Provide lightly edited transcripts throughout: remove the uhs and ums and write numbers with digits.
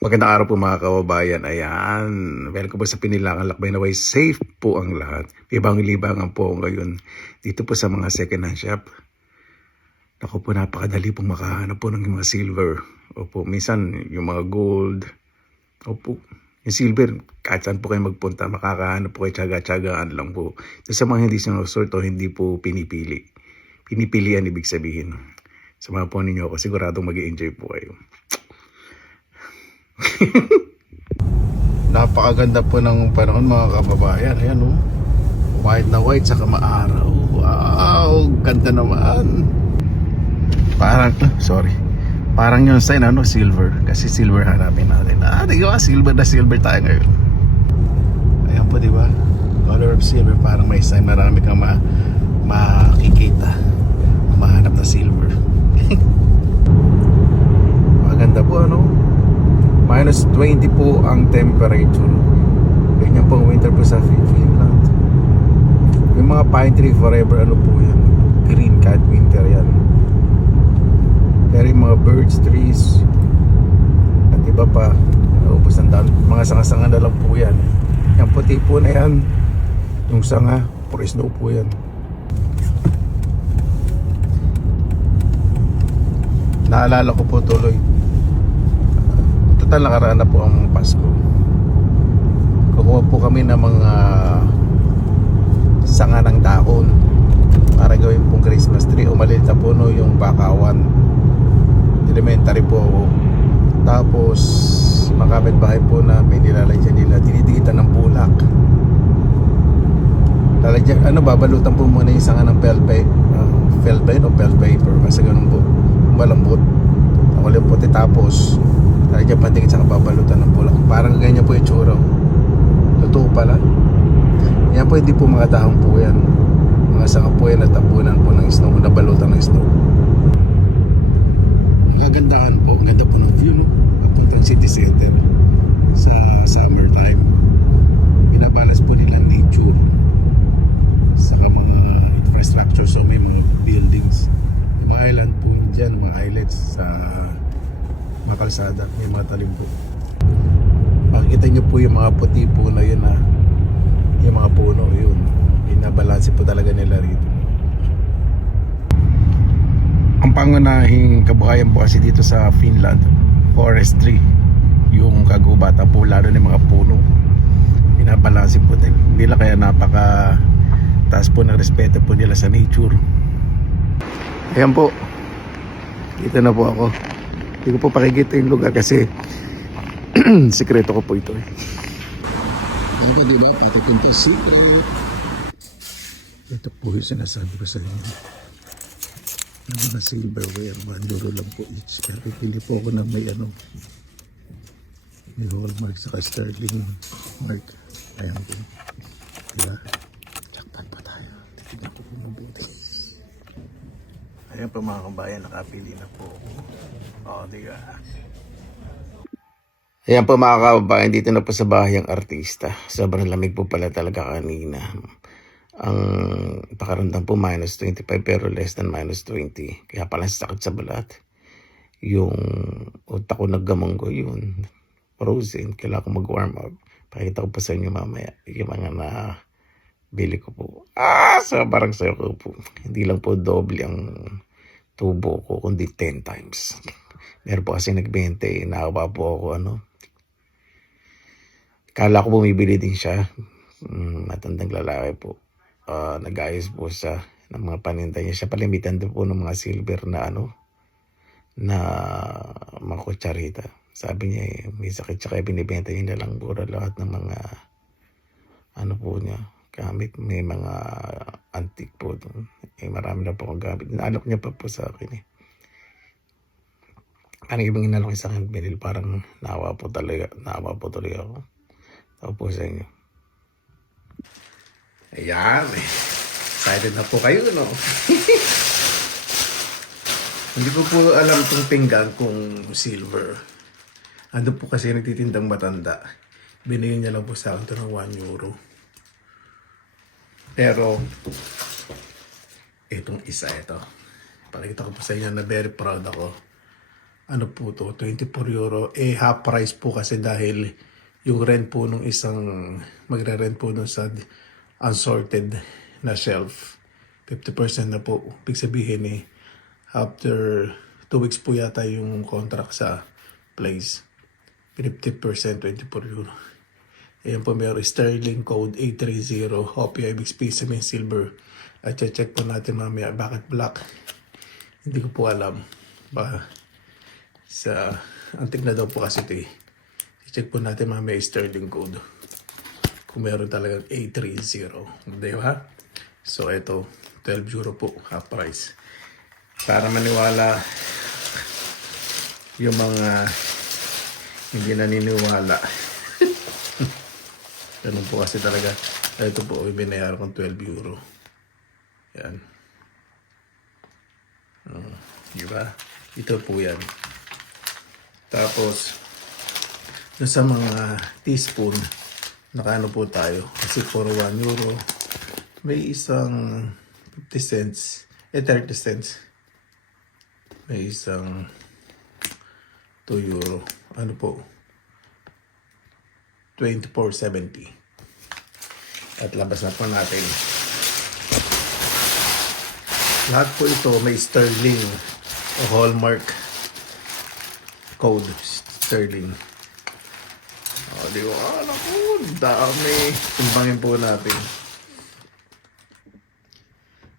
Magandang araw po mga kababayan. Ayan, welcome po sa Pinilangan Lakbay Naway. Safe po ang lahat. Libang-libangan po ngayon dito po sa mga second hand shop. Naku po, napakadali pong makahanap po ng mga silver. Opo, minsan yung mga gold. Opo, yung silver, kahit saan po kayo magpunta, makakahanap po kayo, tsaga-tsagaan lang po. So, sa mga hindi sinusort o hindi po pinipili. Pinipilian ibig sabihin. Samahan po ninyo ako, siguradong mag-i-enjoy po kayo. Napakaganda po ng panahon mga kababayan. Ayan oh. White na white saka maaraw. Wow, ganda naman. Parang yung sign silver. Kasi silver hanapin natin. Di ba? Silver na silver tayo ngayon. Ayan po, di ba? Color of silver, parang may sign. Marami kang makikita. Mahanap na silver. Maganda po Minus 20 po ang temperature. Ganyan po ang winter po sa Finland. Yung mga pine tree forever po yan. Green kahit winter yan. Pero yung mga birch trees at iba pa, naubos ng daan. Mga sanga-sanga na lang po yan. Yung puti po na yan, yung sanga, puro snow po yan. Naalala ko po tuloy, total nakaraan na po ang Pasko. Kukuha po kami ng mga sanga ng dahon para gawin pong Christmas tree. O maliit na puno yung bakawan. Elementary po ako. Tapos mga kapitbahay po na may nilalagyan nila, dinidigitan ng bulak. Lalagyan, babalutan po muna yung sanga ng felt paper, basta ganun po, malambot. Ako lang puti, tapos lalagyan pandikit sa babalutan ng bulak. Parang ganyan po yung tsura. Totoo pala. Yan po, hindi po mga dahon po yan. Mga sanga po yan at tapunan po ng snow, nabalutan ng snow. Kagandahan po, ang ganda po ng view papuntang city center sa summertime. Binabalance po nila nature saka mga infrastructure. So may mga buildings, may mga island po dyan, mga islets sa mga kalsada, may mga talim po. Makikita nyo po yung mga puti po na yun yung mga puno yun, binabalanse po talaga nila rito. Ang pangunahing kabuhayan po kasi dito sa Finland, forestry, yung kagubatan po, lalo ng mga puno, binabalanse po nila, kaya napaka taas po ng respeto po nila sa nature. Ayan po, dito na po ako. Hindi ko po pakikita yung lugar kasi sikreto ko po ito Ano po, diba? Pati punta secret. Ito po yung sinasabi ko sa inyo. Ano na silverware, €1 lang po each. Pero pili po ako na may may hallmark saka sterling mark. Ayan po. Diba? Jackpot pa tayo. Titignan ko po mabuti. Ayan po mga kabayan, nakapili na po. Diba? Ayan po mga kababayan, dito na po sa bahay ang artista. Sobrang lamig po pala talaga kanina. Ang pakaramdam po minus 25 pero less than minus 20. Kaya pala sakit sa balat. Yung utak ko naggamonggo yun. Frozen. Kailangan ko mag-warm up. Pakita ko pa sa inyo mamaya. Yung mga bili ko po. Sobrang sayo ko po. Hindi lang po doble ang tubo ko, kundi 10 times. Meron po kasi nag-20. Nakaba po ako Kala ko bumibili din siya. Matandang lalaki po. Nag-ayos po siya ng mga paninda niya. Siya palimitan din po ng mga silver na na mga kutsarita. Sabi niya may sakit siya kaya binibenta niya na lang pura lahat ng mga po niya gamit. May mga antique po doon. Marami na po akong gamit. Inaalok niya pa po sa akin Parang ibang inalok sa akin binil. Parang naawa po tuloy ako. Tapos sa inyo. Ayan. Excited na po kayo, Hindi ko po alam itong pinggan kung silver. Ando po kasi nagtitindang matanda. Binigyan niya lang po sa akin ito ng €1. Pero, itong isa ito. Pakita ko po sa inyo na very proud ako. ano po to, 24 euro. Eh, half price po kasi dahil yung rent po nung isang, magre-rent po nung sa unsorted na shelf, 50% na po. Ibig sabihin eh, after 2 weeks po yata yung contract sa place. 50%, 24 euro. Ayan po, mayroon sterling code 830. Hope ibig specimen silver. At check po natin mamaya bakit black. Hindi ko po alam. Ba, sa antik na daw po kasi ito eh. Check po natin mamaya sterling code. Kung meron talagang 830. Di ba? So ito, 12 euro po, half price. Para maniwala yung mga hindi naniniwala. Ganun po kasi talaga. Ito po, binayaran kong 12 euro. Yan. Diba? Ito po yan. Tapos, sa mga teaspoon, nakaano po tayo. Kasi for 1 euro, may isang 50 cents, 30 cents. May isang 2 euro. Ano po? 24.70. At labas na po natin. Lahat po ito may sterling o hallmark code. Sterling. O, di ba? Naku, dami. Timbangin po natin.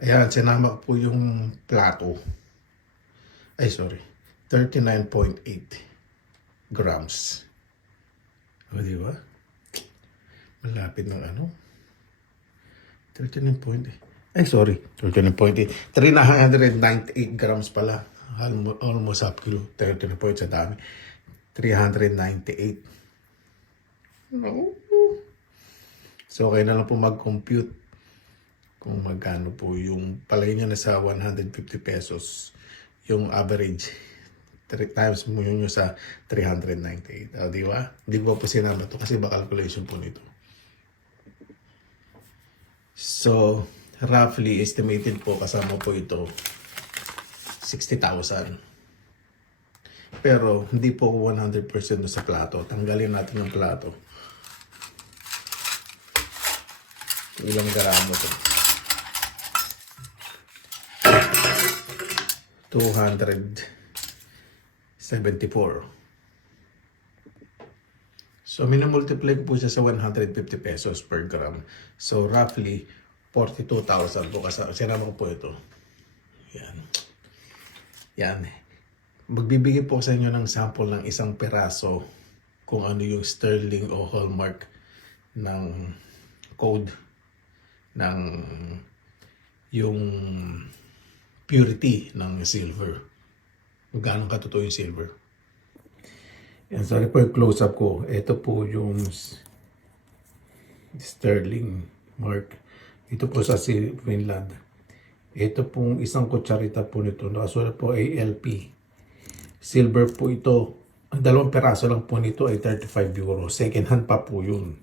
Ayan, sinama po yung plato. Ay, sorry. 39.8 grams. O, di ba? Malapit ng ano? 39.8. Ay, sorry. 39.8. 398 grams pala. Almost up kilo. 39 point sa dami. 398. No. So, okay na lang po mag-compute kung magkano po yung palagay niya na sa 150 pesos yung average. 3 times mo yun sa 398. O, di ba? Hindi ko po sinama to kasi ba calculation po nito. So, roughly estimated po kasama po ito 60,000. Pero hindi po 100% sa plato. Tanggalin natin ang plato. Ilang gramo to? 274. So, minamultiply ko po siya sa 150 pesos per gram. So, roughly 42,000 po. Sinama ko po ito. Yan. Yan. Magbibigay po sa inyo ng sample ng isang peraso kung ano yung sterling o hallmark ng code ng yung purity ng silver. Gano'ng katotoo yung silver. Yan, sorry po yung close-up ko. Ito po yung sterling mark. Ito po sa Finland. Ito pong isang kutsarita po nito. Nakasulat po ALP. Silver po ito. Ang 2 peraso lang po nito ay 35 euro. Second hand pa po yun.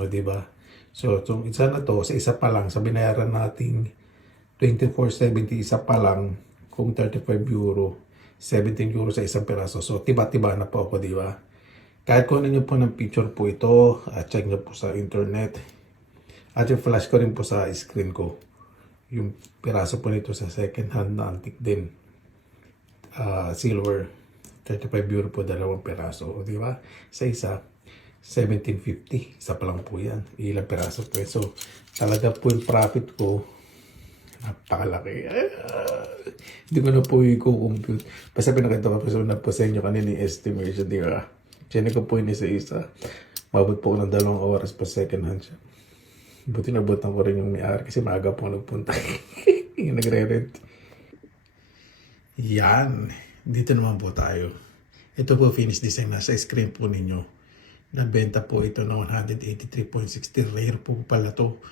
O, diba? So, itong isa na to, sa isa pa lang, sa binayaran nating 24.70, isa pa lang, kung 35 euro, 17 euro sa isang peraso. So, tiba-tiba na po ako, di ba? Kahit kunin niyo po ng picture po ito, at check niyo po sa internet. At yung flash ko rin po sa screen ko. Yung peraso po nito sa second hand na antique din. Silver. 35 euro po 2 peraso. Di ba? Sa isa, 17.50. Isa pa lang po yan. Ilang peraso po. So, talaga po yung profit ko, napakalaki. Hindi ko na po i-compute. Basta pinakita ko po sa inyo kanina yung estimation, di ba? Chine ko po yun isa-isa. Mabot po ko ng 2 oras pa second hand siya. Buti nabutan ko rin yung may-ari kasi maaga po nagpunta. Yung nagre-rent. Yan. Dito naman po tayo. Ito po finished design. Nasa screen po ninyo. Nabenta po ito ng 183.60. Rare po pala to.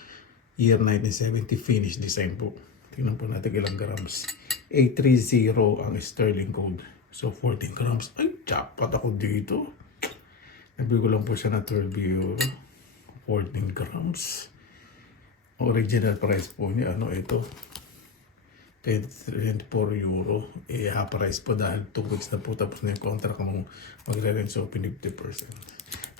Year 1970 finish design po. Tingnan po natin ilang grams. 830 ang sterling code. So 14 grams. Ay, jackpot ako dito. Nabili ko lang po siya na 12 euro. 14 grams. Original price po niya. Ano ito? €24. Half price po dahil 2 weeks na po tapos na yung contract mo magre-rent so 50%.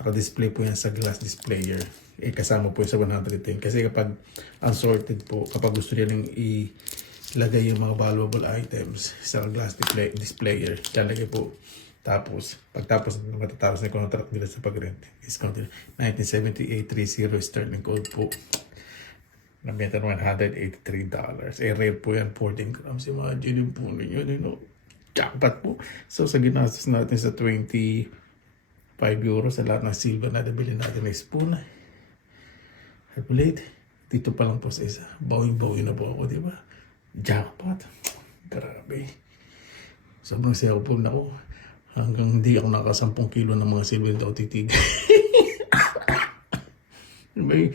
Naka-display po yan sa glass displayer. Kasama po yung sa 110. Kasi kapag unsorted po, kapag gusto niya nang ilagay yung mga valuable items sa glass displayer, lalagay po. Tapos, pagtapos matatapos na yung contract nila sa pag-rent, discount nila. 1978-30 sterling code po. Nabenta ng $183. Rare po yan, 14 grams. Imagine yung po ninyo, jackpot po. So, sa ginastos natin sa €25 sa lahat ng silver na nabili natin na spoon. Calculate. Dito pa lang po sa isa. Bawing-bawi na po ako, di ba? Jackpot. Grabe. Sobrang sayaw po na ako. Hanggang hindi ako naka 10 kilo ng mga silver na titig. May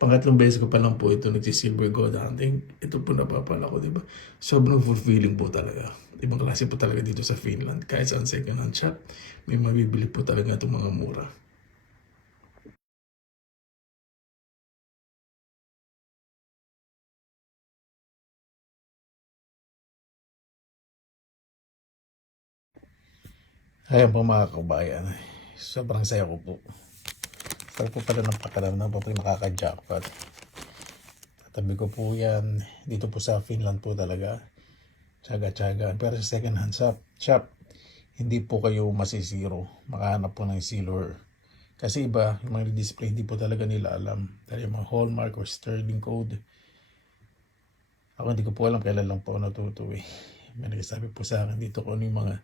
pangatlong beses ko pa lang po ito nagsisilver gold hunting. Ito po napapala ko, di ba? Sobrang fulfilling po talaga. Ibang klase po talaga dito sa Finland. Kahit saan second hand shop, may mabibili po talaga itong mga mura. Ayan po mga kabayan. Sobrang saya ko po. Sarap po pala ng pakiramdam po nakaka-jackpot. Tatabi ko po yan. Dito po sa Finland po talaga. Tsaga-tsaga. Pero sa second hand shop, hindi po kayo masisiro. Makahanap po ng silver. Kasi iba, yung mga display, hindi po talaga nila alam. Dahil yung mga hallmark or sterling code. Ako hindi ko po alam kailan lang po natuto eh. May nagsasabi po sa akin dito kung ano yung mga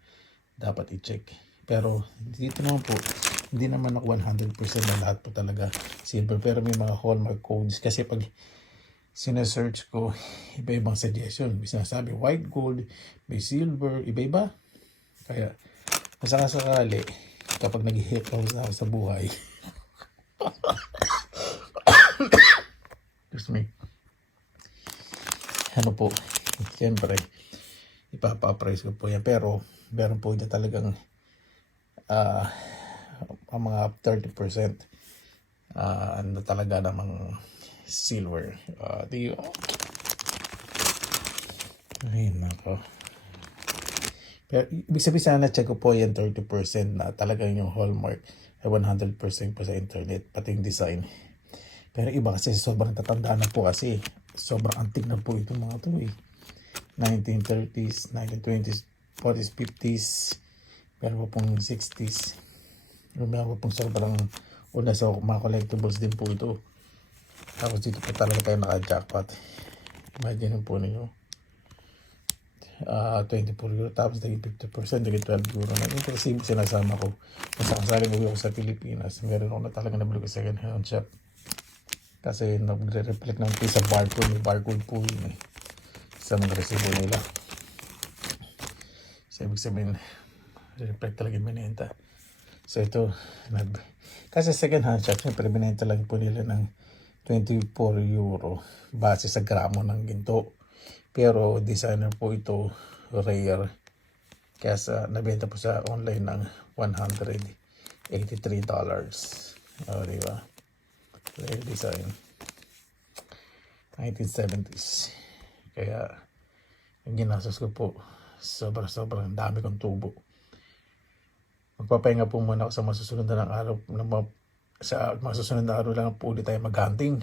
dapat i-check. Pero dito naman po, hindi naman ako 100% na lahat po talaga silver. Pero may mga hallmark codes. Kasi pag sinesearch ko, iba-ibang suggestion. May sinasabi white gold, may silver, iba-iba. Kaya, masakasakali, kapag nag-hit ako sa buhay, excuse me, ano po, siyempre, ipapa-price ko po yan. Pero, meron po dyan talagang ang mga 30% ano talaga namang silver. Di ay nako. Pero ibig sabihin sana check ko po yan 30% na talagang yung hallmark ay 100% po sa internet, pati yung design. Pero iba kasi sobrang tatandaan na po kasi sobrang antik na po itong mga to eh. 1930s, 1920s, 40s, 50s, meron po pong 60s. Meron po pong sobrang una sa mga collectibles din po ito. Tapos dito po talaga tayo naka-jackpot. Imagine po ninyo. 24 euro. Tapos naging 50%, naging 12 euro. Naging kasi sinasama ko. Masakasaling uwi ako sa Pilipinas. Meron ako na talaga nabili ko second hand shop. Kasi nagre-reflect ng sa barcode. May barcode po yun eh. Sa mga resibo nila. So, ibig sabihin, reflect talaga yung binenta. So, ito, kasi second hand shop, siyempre binenta lang po nila ng 24 euro base sa gramo ng ginto. Pero, designer po ito, rare. Kaya nabenta po sa online ng $183. Diba? Rare design. 1970s. Kaya, yung ginastos ko po, sobrang dami kong tubo. Magpapahinga po muna ako sa masusunod na araw. Sa masusunod na araw lang po ulit tayo mag-hunting.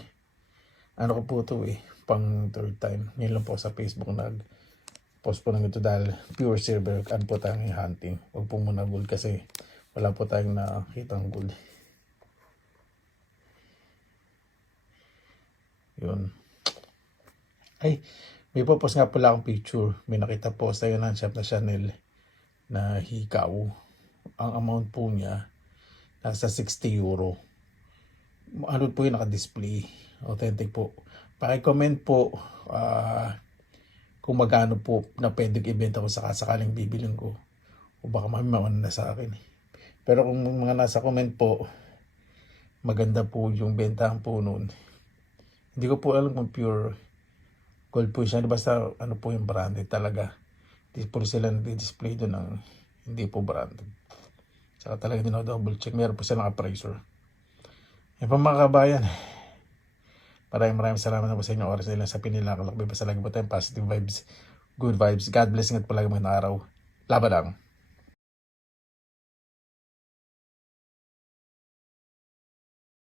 Ano ko po ito eh, pang third time. Ngayon lang po sa Facebook nag-post po ng ito dahil pure silver. Ano po tayong hunting. Huwag po muna gold kasi wala po tayong nakitang gold. Yun. Ay, may post nga pala akong picture. May nakita po sa second shop na Chanel na hikaw. Ang amount po niya nasa 60 euro. Ano po yung naka-display. Authentic po. Paki-comment po kung magkano po na pwedeng ibenta ko sakaling bibilin ko. O baka mauna na sa akin. Pero kung mga nasa comment po, maganda po yung bentahan po noon. Hindi ko po alam kung pure gold po siya. Basta ano po yung branded talaga. Hindi po sila nag-display doon ng hindi po branded. Saka talaga double check. Meron po silang appraiser. Yan pa mga kabayan. Maraming salamat na po sa inyong oras nila sa Pinilakalakbay. Basta lagi po tayong positive vibes, good vibes. God bless, ingat po lagi mga araw. Laban lang.